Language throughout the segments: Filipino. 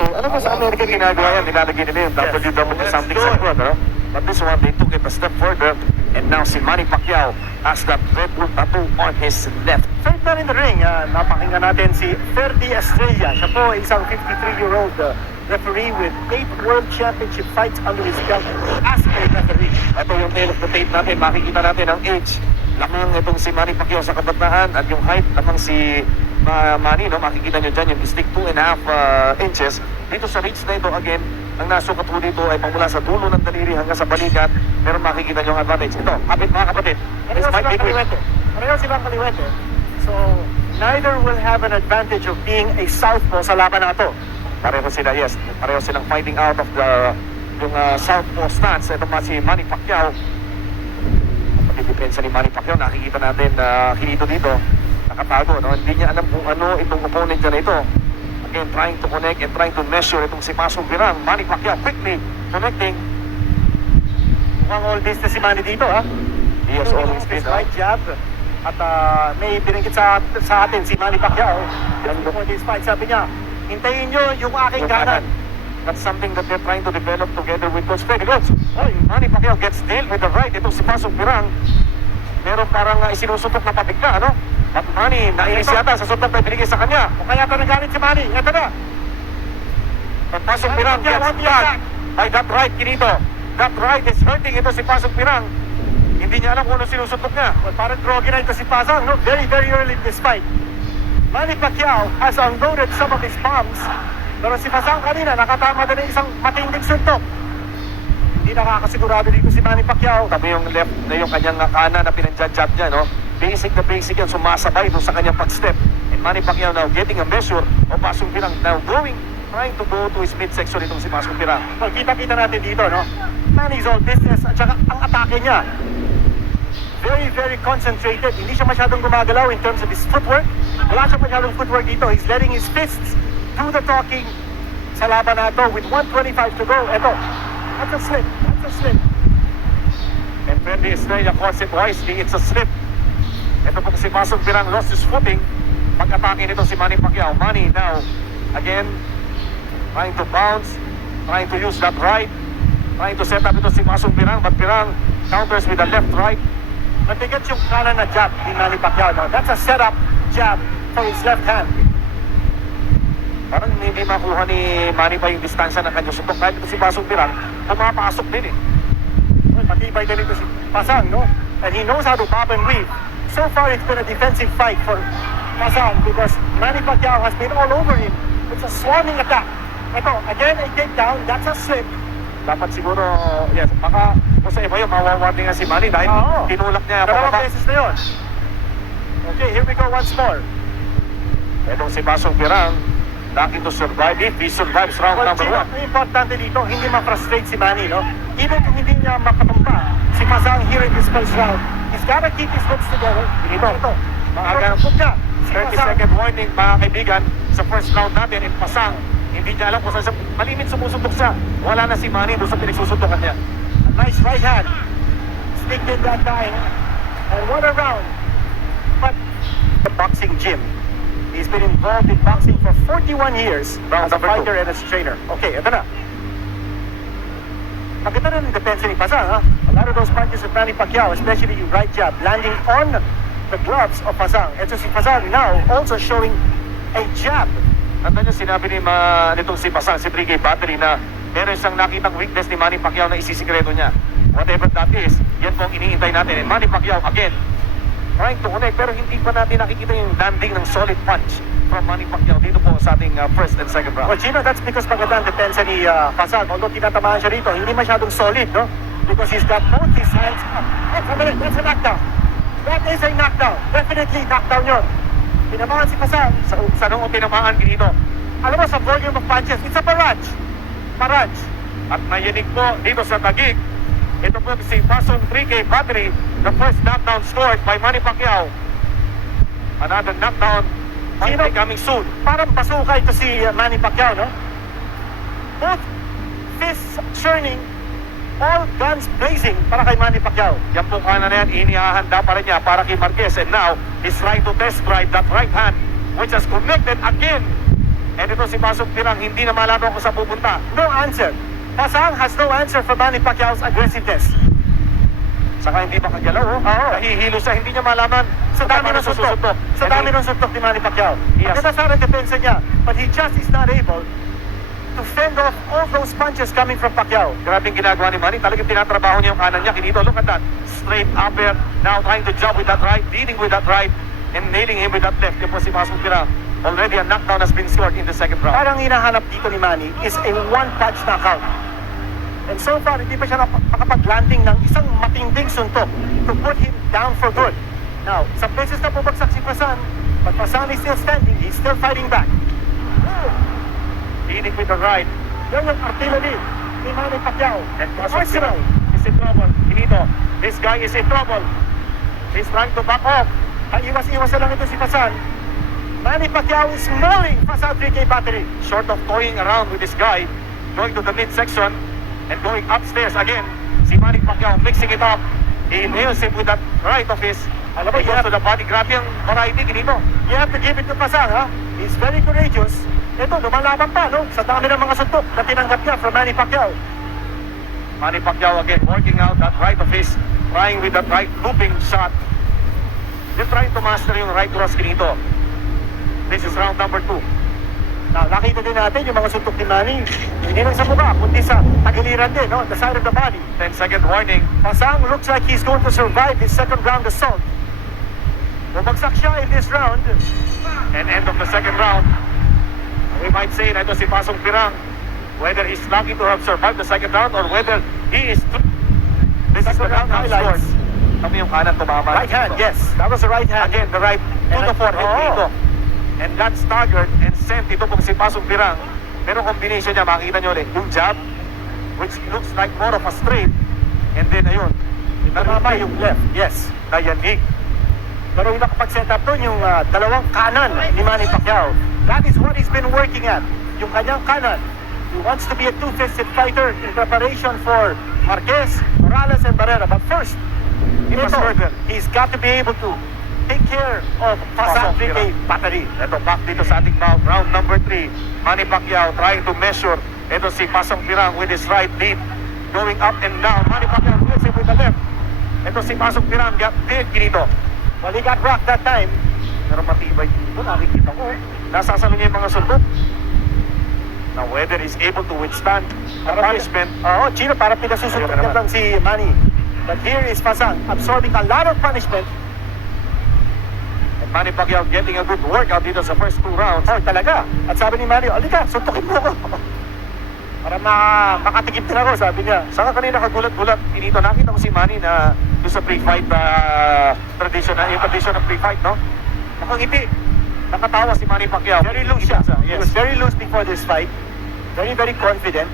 Alam mo sa Amerika ginagawa yan, nilalagay nila yung WW something sa likod, ano? But this one, they took it a step further, and now si Manny Pacquiao has that Red Bull tattoo on his left. Third man in the ring, napakinggan natin si Ferdy Estrella. Siya po ay isang 53-year-old referee with 8 World Championship fights under his belt as a referee. Ito yung tail of the tape natin, makikita natin ang age. Lamang itong si Manny Pacquiao sa kabataan at yung height lamang si Manny, no? Makikita nyo dyan yung stick 2.5 inches. Dito sa reach na ito, again, ang nasukat ko dito ay pamula sa dulo ng daliri hanggang sa balikat. Pero makikita nyo ang advantage. Ito, kapit mga kapatid. This might be quick. Pareho silang kaliwete. So, neither will have an advantage of being a southpaw sa laban na ito. Pareho sila, yes. Pareho silang fighting out of the yung southpaw stance. Ito pa si Manny Pacquiao. Pagkidepensa ni Manny Pacquiao, nakikita natin Hilito dito. Nakatago, no? Hindi niya alam kung ano itong opponent niya na ito. Again, trying to connect and trying to measure itong si Pasong Pirang. Manny Pacquiao quickly connecting. Mukhang all business si Manny dito, ha? He has always been, right jab. At may binanggit sa atin si Manny Pacquiao. Before this fight, sabi niya, hintayin nyo yung aking kanan. That's something that they're trying to develop together with Coach Fred. Manny Pacquiao gets dealt with the right. Itong si Pasong Pirang, meron parang isinusutok na pabigla, ano? At Manny, nainis yata sa sutok na binigay sa kanya. O kaya ito nagalit si Manny. Ito na. At Pasong Pirang gets tagged by that right, Kinito. That right is hurting ito si Pasong Pirang. Hindi niya alam kung ano sinusutok niya. Well, parang groggy na ito si Pasang, no? Very, very early in this fight. Manny Pacquiao has unloaded some of his bombs. Pero si Pasang kanina, nakatama din ng isang matinding suntok. Hindi nakakasigurado dito si Manny Pacquiao. Tabi yung left na yung kanyang kanan na pinanjab niya, no? Basic na basic yan, sumasabay doon sa kanyang pag-step. And Manny Pacquiao now getting a measure of Pasong Pirang now trying to go to his midsection itong si Pasong Pirang. Well, kita-kita natin dito, no? Manny's all business at saka ang atake niya. Very, very concentrated. Hindi siya masyadong gumagalaw in terms of his footwork. Wala siya masyadong footwork dito. He's letting his fists do the talking sa laban na ito with 1:25 to go. Ito, that's a slip. That's a slip. And Ferdy Estrella calls it wisely, it's a slip. Ito pong si Pasong Pirang lost his footing. Pag-atake nito si Manny Pacquiao. Manny now, again, trying to bounce, trying to use that right, trying to set up ito si Pasong Pirang, but Pirang counters with the left right. Matigat yung kanan na jab ni Manny Pacquiao. No? That's a setup jab for his left hand. Parang hindi makuha ni Manny pa yung distansya ng kanyang suntok. Kahit ito si Pasong Pirang, pumapasok din eh. Well, matibay din ito si Pasang, no? And he knows how to pop and weave. So far, it's been a defensive fight for Pasang because Manny Pacquiao has been all over him. It's a swarming attack. Ito, again, a takedown. That's a slip. Dapat siguro, yes, baka kung sa iba yun, mawawarning nga si Manny dahil tinulak niya Dalawang pababa. beses na yun. Okay, here we go once more. Itong si Pasong Pirang, looking to survive. If he survives round number 1. Ang importante dito, hindi ma-frustrate si Manny, no? Even kung hindi niya makatumba si Pasang here in this first round, he's gotta keep his hooks together. Ito. Maagang Hook niya. Si 30-second warning, mga kaibigan, sa first round natin, in Pasang, hindi niya alam kung saan malimit sumusuntok siya. Wala na si Manny doon sa pinagsusuntokan niya. A nice right hand. Sticked in that time. And what a round. But the boxing gym. He's been involved in boxing for 41 years as a fighter and as a trainer. Okay, ito na. Maganda rin ang depensa ni Pasang, ha? A lot of those punches of Manny Pacquiao, especially yung right jab, landing on the gloves of Pasang. Ito si Pasang now also showing a jab. Nandun yung sinabi ni nitong si Pasang, si Brigay Battery na meron siyang nakitang weakness ni Manny Pacquiao na isisikreto niya. Whatever that is, yan po ang iniintay natin. And Manny Pacquiao, again, trying to connect, pero hindi pa natin nakikita yung landing ng solid punch from Manny Pacquiao dito po sa ating first and second round. Well, Gino, that's because maganda ang depensa ni Pasang. Although tinatamaan siya rito, hindi masyadong solid, no? Because he's got both his hands up. That's a knockdown. That is a knockdown. Definitely knockdown yun. Tinamaan si Pasang. Sa nung tinamaan dito. Alam mo, sa volume of punches, it's a barrage. Barrage. At nayinig po dito sa Taguig, ito po si Pasong 3K Battery, the first knockdown scored by Manny Pacquiao. Another knockdown coming soon. Parang basuka ito si Manny Pacquiao, no? Both fists churning, all guns blazing para kay Manny Pacquiao. Yan po kanan na yan, inihahanda pa rin niya para kay Marquez. And now, he's trying to test drive that right hand, which has connected again And ito si Pasong Pirang, hindi na malaman kung saan pupunta. No answer. Pasang has no answer for Manny Pacquiao's aggressiveness. Saka hindi makagalaw, oh. Oo. Nahihilo siya, hindi niya malaman. Sa dami ng suntok. Sa dami ng suntok ni Manny Pacquiao. Yes. Maganda sana depensa niya. But he just is not able to fend off all those punches coming from Pacquiao. Grabing ginagawa ni Manny. Talagang tinatrabaho niya yung kanan niya. Kinito, look at that. Straight upper. Now trying to jump with that right. Leading with that right. And nailing him with that left. Yan po si Pasong Pirang. Already a knockdown has been scored in the second round. Parang hinahanap dito ni Manny is a one-punch knockout. And so far, hindi pa siya makapag-landing ng isang matinding suntok to put him down for good. Now, isang beses na bumagsak si Fasan, but Fasan is still standing. He's still fighting back. Leading with the right. Yan yung artillery ni Manny Pacquiao. And Pasong Arsenal. Pirang is in trouble. Kinito, this guy is in trouble. He's trying to back off. Ang iwas-iwas na lang ito si Fasan. Manny Pacquiao is mauling Fasan 3K battery. Short of toying around with this guy. Going to the midsection. And going upstairs again. Si Manny Pacquiao mixing it up. He nails him with that right of his. Alam mo, He goes to the body. Grabe ang variety, Kinito. You have to give it to Fasan, ha? He's very courageous. Ito, lumalaban pa, no? Sa dami ng mga suntok na tinanggap niya from Manny Pacquiao. Manny Pacquiao again working out that right of his. Trying with that right looping shot. He's trying to master yung right cross, Kinito. This is round number 2. Now, nakita din natin yung mga suntok ni Manny. Hindi lang sa mukha, kundi sa tagiliran din, no? The side of the body. 10-second warning. Pasang looks like he's going to survive this second round assault. Bumagsak siya in this round. And end of the second round. We might say na ito si Pasong Pirang. Whether he's lucky to have survived the second round or whether he is... This is the Second round round highlights. scores. Kami yung kanan tumama. Right hand, yes. That was the right hand. Again, the right to the forehead Oo. dito. And got staggered and sent ito pong si Pasong Pirang. Pero combination niya, makikita niyo ulit, yung jab, which looks like more of a straight. And then, ayun, Tumama yung left, yes. nayanig. Pero yung nakapag-set up doon yung dalawang kanan ni Manny Pacquiao. That is what he's been working at. Yung kanyang kanan. He wants to be a two-fisted fighter in preparation for Marquez, Morales, and Barrera. But first, must further. he's got to be able to take care of Fasan Pasok, 3K battery. Ito, back dito sa ating round number 3. Manny Pacquiao trying to measure. Ito si Pasong Pirang with his right lead. Going up and down. Manny Pacquiao hits him with the left. Ito si Pasong Pirang. Did Kinito. Well, he got rocked that time. Pero matibay dito. Nakikita ko. Nasasalo niya yung mga sundot. Now whether he's able to withstand the punishment. Oo, Chino, para pinasusuntok Ayun na niya lang si Manny. But here is Fasan absorbing a lot of punishment. And Manny Pacquiao getting a good workout dito sa first 2 rounds. Oh, talaga. At sabi ni Manny, alika, suntukin mo ako. Para makatigip din ako, sabi niya. Saka kanina kagulat-gulat, Kinito, nakita ko si Manny na doon sa pre-fight tradition, yung tradition ng pre-fight, no? Nakangiti. Nakatawa si Manny Pacquiao. Very loose siya. He was Yes. very loose before this fight. Very, very confident.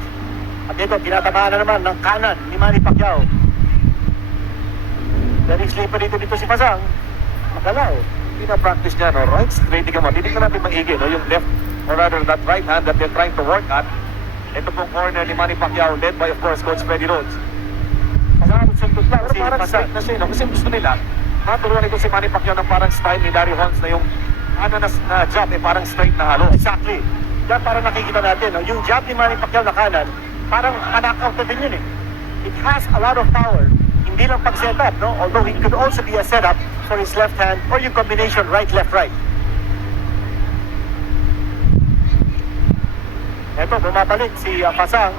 At ito, tinatamaan na naman ng kanan ni Manny Pacquiao. Very slippery dito si Pasang. Magalaw. Pina-practice niya, no? Right straight, tingnan mo. Titignan natin maigi, no? Yung left, or rather that right hand that they're trying to work at. Ito pong corner ni Manny Pacquiao, led by, of course, Coach Freddy Rhodes. Pasang suntok lang Pero si parang Pasang. straight na siya, no? Kasi gusto nila, maturuan ito si Manny Pacquiao ng parang style ni Larry Holmes na yung na jab, parang straight na halo. Exactly. Yan parang nakikita natin, no? Yung jab ni Manny Pacquiao na kanan, parang knock-out na din yun eh. It has a lot of power. Hindi lang pag-setup, no? Although it could also be a setup for his left hand or yung combination right, left, right. Eto, bumabalik si Pasang.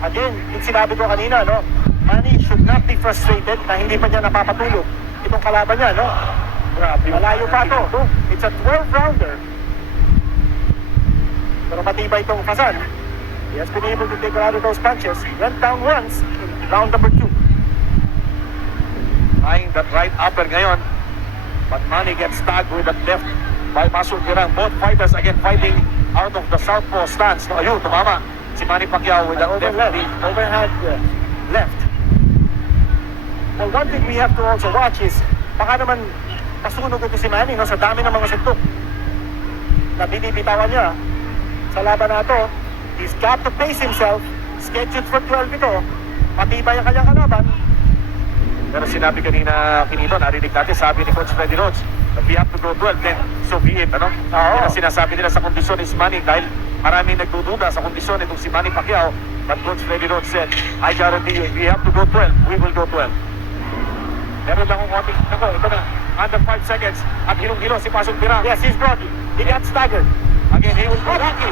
Again, yung sinabi ko kanina, no? Manny should not be frustrated na hindi pa niya napapatulog itong kalaban niya, no? Grabe. Malayo pa to. It's a 12-rounder. Pero matibay itong Fasan. He has been able to take a lot of those punches. He went down once in round number 2. Trying that right upper ngayon. But Manny gets tagged with that left by Pasong Pirang. Both fighters again fighting out of the southpaw stance. No, ayun, tumama si Manny Pacquiao with that left Overlap. lead. Overhand left. Well, one thing we have to also watch is baka naman pasunog ito si Manny, no? Sa dami ng mga suntok na binibitawan niya sa laban na ito. He's got to pace himself. Scheduled for 12 ito. Matibay ang kanyang kalaban. Pero sinabi kanina, Kinito, narinig natin, sabi ni Coach Freddy Rhodes, If we have to go 12, then so be it, ano? Oo. Yan ang sinasabi nila sa kondisyon is Manny dahil maraming nagdududa sa kondisyon itong si Manny Pacquiao. But Coach Freddy Rhodes said, I guarantee you, if we have to go 12, we will go 12. Meron lang akong konting, ako, ito na, under 5 seconds, at hilong-hilo si Pasong Pirang. Yes, he's groggy. He got staggered. Again, he will go lucky.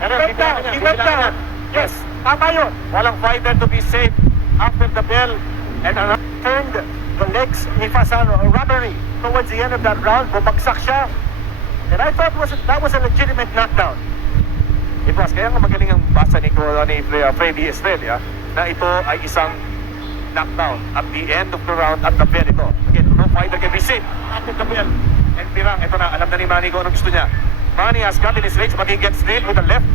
Pero, He went down. He went down. Yes, tama yun. Walang fighter to be safe after the bell. And Turned the legs ni Fasano, a robbery towards the end of that round. Bumagsak siya. And I thought that was a legitimate knockdown. it was, kaya nga magaling ang basa ni Freddy Estrella na ito ay isang knockdown at the end of the round at the bell ito. Again, no fighter can be safe after the bell. And Pirang, ito na, alam na ni Manny kung anong gusto niya. Manny has got in his legs but he gets nailed with the left.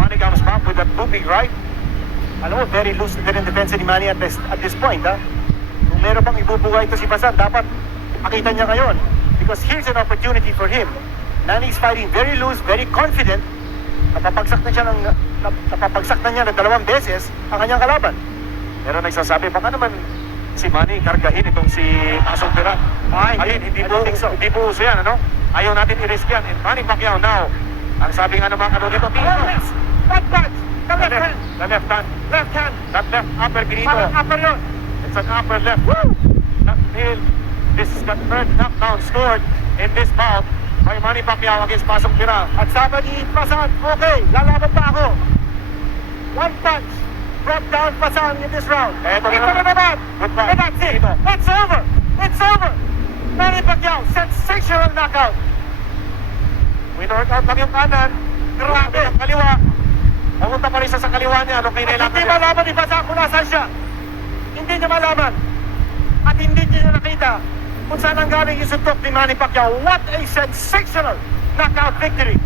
Manny comes back with that looping right. Alam mo, very loose din ang defense ni Manny at this point, ha? Kung meron pang ibubuhay ito si Fasan, dapat makita niya ngayon. Because here's an opportunity for him. Manny's fighting very loose, very confident. Napapagsak na niya ng 2 beses ang kanyang kalaban. Pero nagsasabi, baka naman si Manny kargahin itong si Pasong Pirang. Ayun, hindi I don't think so. uso yan, ano? Ayaw natin i-risk yan. And Manny Pacquiao now, ang sabi nga naman ano dito, Yes! That punch! The left hand! the left hand, Left hand! that left upper Pinito. Parang upper yun! It's an upper left. Not nail. This is the third knockdown scored in this bout by Manny Pacquiao against Pasong Pirang. At sabi ni Fasan, okay, lalaban pa ako. One punch brought down Fasan in this round. Eto na Ito na naman. naman! Goodbye. And that's it! Dito. It's over! It's over! Manny Pacquiao, sensational knockout! Winord out lang yung kanan. Grabe! Yung kaliwa. Pumunta pa rin siya sa kaliwa niya. Anong At kinailangan hindi niya? malaman ni Fasan kung nasaan siya. Hindi niya malaman. At hindi niya nakita kung saan ang galing yung suntok ni Manny Pacquiao. What a sensational knockout victory!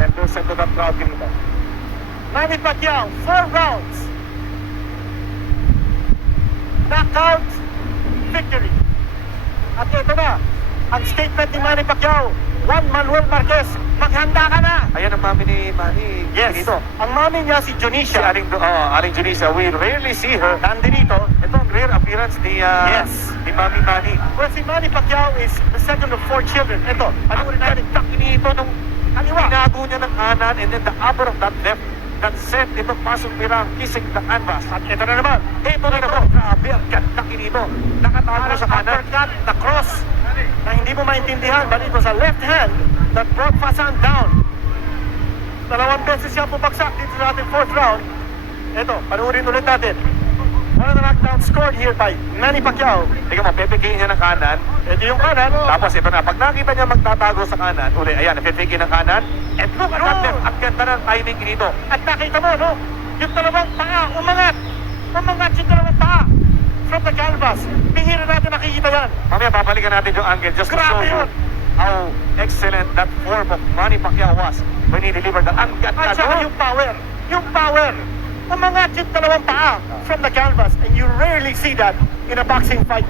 And listen to that crowd dito. Manny Pacquiao, 4 rounds. Knockout victory. At ito na, ang statement ni Manny Pacquiao. Juan Manuel Marquez, maghanda ka na! Ayan ang mami ni Manny. Dito. Ang mami niya si Si Junicia. Aling Junisa, we rarely see her. Nandito. Ito ang rare appearance ni ni Mami Manny. Well, si Manny Pacquiao is the second of 4 children. Ito, panoorin natin. Ito nung Kaliwa. tinago niya ng kanan and then the upper of that left that set itong Pasong Pirang kissing the canvas. At ito na naman. Ito na naman. Grabe, ang ganda kinito. Nakatago Parang sa kanan. uppercut na cross na hindi mo maintindihan, but it was a left hand that brought Fasan down. 2 beses siya pumagsak dito sa ating 4th round. Ito, panoorin ulit natin. One of the knockdowns scored here by Manny Pacquiao. Tingnan mo, pepekihin niya ng kanan. Ito yung kanan. Tapos ito na, pag nakita niya magtatago sa kanan, uli, ayan, pepekihin ng kanan. And look at that left. Ang ganda ng timing kinito. At nakita mo, no? Yung 2 paa, umangat. Umangat yung 2 paa from the canvas. Bihira natin nakikita yan. Mamaya, babalikan natin yung angle just to show Grabe you yun. how excellent that form of Manny Pacquiao was when he delivered that. Ang ganda At saka doon. yung power. Yung power. Umangat yung 2 paa from the canvas. And you rarely see that in a boxing fight.